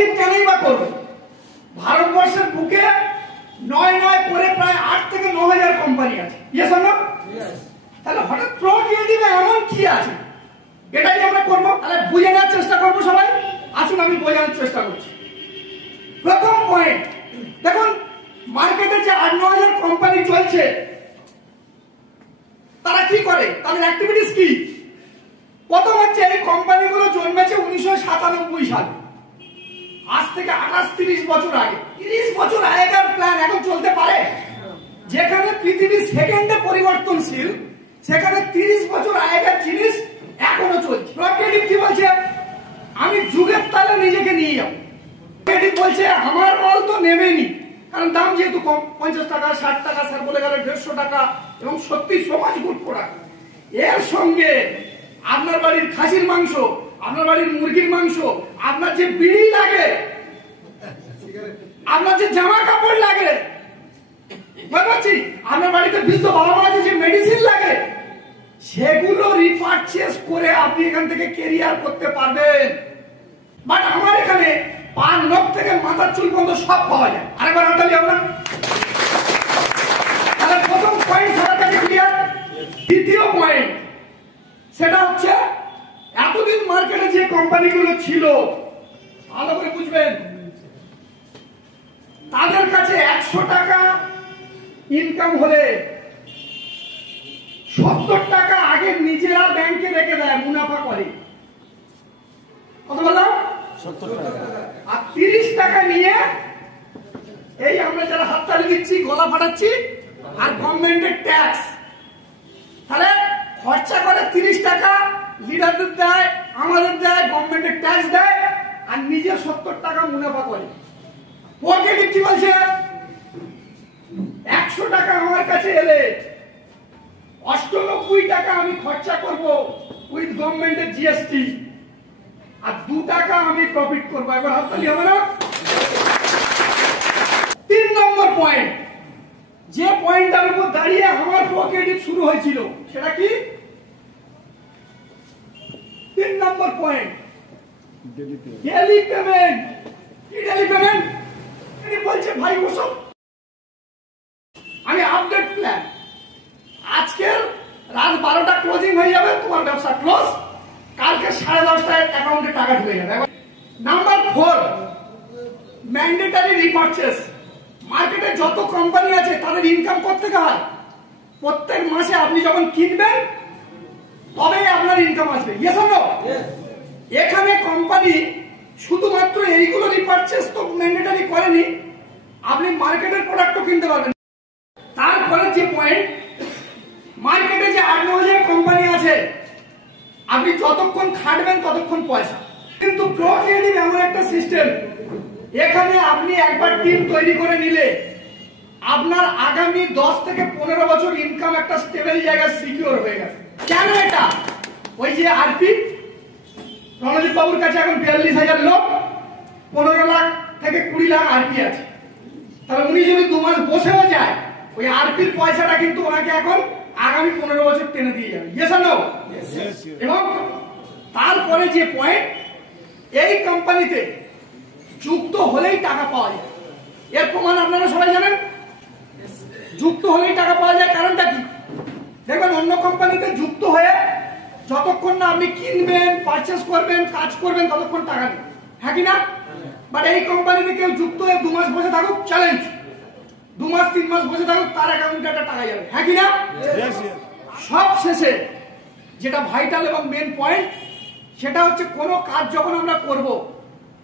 প্রোক্রিয়েটিভ কেনই বা করবে? ভারতবর্ষের বুকে নয় করে প্রায় 8 থেকে 9,000 কোম্পানি আছে। Yes or no? তাহলে হঠাৎ প্রোক্রিয়েটিভে এমন কি আছে? এটাই আমরা করব। তাহলে বুঝে নেওয়ার চেষ্টা করব সবাই। আসুন আমি বোঝানোর চেষ্টা করছি। প্রথম পয়েন্ট দেখুন, মার্কেটে যে 8-9,000 কোম্পানি চলছে, তারা কি করে, তাদের অ্যাক্টিভিটিস কি? প্রথম হচ্ছে, এই কোম্পানিগুলো জন্মেছে 1997 সালে, আজ থেকে 28-30 বছর আগে। 30 বছর আগেকার প্ল্যান এখন চলতে পারে? যেখানে পৃথিবী সেকেন্ডে পরিবর্তনশীল, সেখানে 30 বছর আগেকার জিনিস এখনো চলছে। প্রোক্রিয়েটিভ কি বলছে? আমি যুগের তালে নিজেকে নিয়ে যাবো। প্রোক্রিয়েটিভ বলছে আমার মাল তো নেবেনি, কারণ দাম যেহেতু কম, 50 টাকা, 60 টাকা, স্যার বলে গেল 150 টাকা, এবং সত্যি সমাজ গুড প্রোডাক্ট। এর সঙ্গে আপনার বাড়ির খাসির মাংস, আপনার বাড়ির মুরগির মাংস, আপনার যে বিড়ি লাগে, আপনার যে জামা কাপড় লাগে, বুঝতে আপনার বাড়িতে বৃদ্ধ বাবা মা যে মেডিসিন লাগে, সেগুলো রিপারচেজ করে আপনি এখান থেকে ক্যারিয়ার করতে পারবেন। বাট আমার এখানে পান নখ থেকে মাথার চুল পর্যন্ত সব পাওয়া যায়। আরেকবার হাততালি আমরা। তাহলে প্রথম পয়েন্ট সবার কাছে ক্লিয়ার। দ্বিতীয় পয়েন্ট, সেটা হচ্ছে এতদিন মার্কেটে যে কোম্পানিগুলো ছিল, ভালো করে বুঝবেন, তাদের কাছে 100 টাকা ইনকাম হলে 70 টাকা আগে নিজেরা ব্যাংকে রেখে দেয়, মুনাফা করে। কত বললাম? 70 টাকা। আর 30 টাকা নিয়ে এই আমরা যারা হাততালি দিচ্ছি, গলা ফাটাচ্ছি, আর গভর্নমেন্টের ট্যাক্স, তাহলে খরচা করে 30 টাকা, লিডারদের দেয়, আমাদের দেয়, গভর্নমেন্টের ট্যাক্স দেয়, আর নিজে 70 টাকা মুনাফা করে। প্রোক্রিয়েটিভ কি বলছে? 100 টাকা আমার কাছে এলে 98 টাকা আমি খরচা করব উইথ গভর্নমেন্টের জিএসটি, আর 2 টাকা আমি প্রফিট করব। এবার হাততালি হবে না? 3 নম্বর পয়েন্ট, যে পয়েন্টটার উপর দাঁড়িয়ে আমার প্রোক্রিয়েটিভ শুরু হয়েছিল, সেটা কি? 3 নম্বর পয়েন্ট, ডেইলি পেমেন্ট। কি ডেইলি পেমেন্ট? তিনি বলছে ভাই ওসব আমি আপডেট প্ল্যান, আজকের রাত 12টা ক্লোজিং হয়ে যাবে, তোমার ব্যবসা ক্লোজ, কালকে 10:30টায় অ্যাকাউন্টে টাকা ঢুকে যাবে। Number 4, mandatory repurchase. মার্কেটে যত কোম্পানি আছে তাদের ইনকাম করতে হয়, প্রত্যেক মাসে আপনি যখন কিনবেন তবেই আপনার ইনকাম আসবে। Yes or no? এখানে কোম্পানি শুধুমাত্র এইগুলো রিপারচেস তো ম্যান্ডেটরি করেনি, আপনি মার্কেটের প্রোডাক্টও কিনতে পারবেন। তারপরে যে পয়েন্ট, মার্কেটে যে 8-9,000 কোম্পানি আছে, আপনি যতক্ষণ খাটবেন ততক্ষণ পয়সা। কিন্তু প্রোক্রিয়েটিভ এমন একটা সিস্টেম, এখানে আপনি একবার টিম তৈরি করে নিলে আপনার আগামী 10 থেকে 15 বছর ইনকাম একটা স্টেবল জায়গায় সিকিউর হয়ে গেছে। কেন এটা? ওই যে আরপি, রণজিৎ বাবুর কাছে এখন 42,000 লোক, 15 লাখ থেকে 20 লাখ আরপি আছে। তাহলে উনি যদি 2 মাস বসেও যায়, ওই আরপির পয়সাটা কিন্তু ওনাকে এখন আগামী 15 বছর টেনে দিয়ে যাবে। Yes or no? এবং তারপরে যে পয়েন্ট, এই কোম্পানিতে যুক্ত হলেই টাকা পাওয়া যায়। এর প্রমাণ আপনারা সবাই জানেন, যুক্ত হলেই টাকা পাওয়া যায়। কারণটা কি? দেখবেন অন্য কোম্পানিতে যুক্ত হয়ে যতক্ষণ না আপনি কিনবেন, পারচেস করবেন, কাজ করবেন, ততক্ষণ টাকা নেই। হ্যাঁ কি না? বাট এই কোম্পানিতে কেউ যুক্ত হয়ে 2 মাস বসে থাকুক, চ্যালেঞ্জ, 2 মাস 3 মাস বসে থাকুক, তার অ্যাকাউন্টে একটা টাকা যাবে। হ্যাঁ কি না? সব শেষে যেটা ভাইটাল এবং মেন পয়েন্ট, সেটা হচ্ছে কোনো কাজ যখন আমরা করব,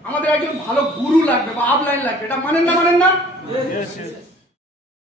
আমাদের একজন ভালো গুরু লাগবে বা আপলাইন লাগবে। এটা মানেন না?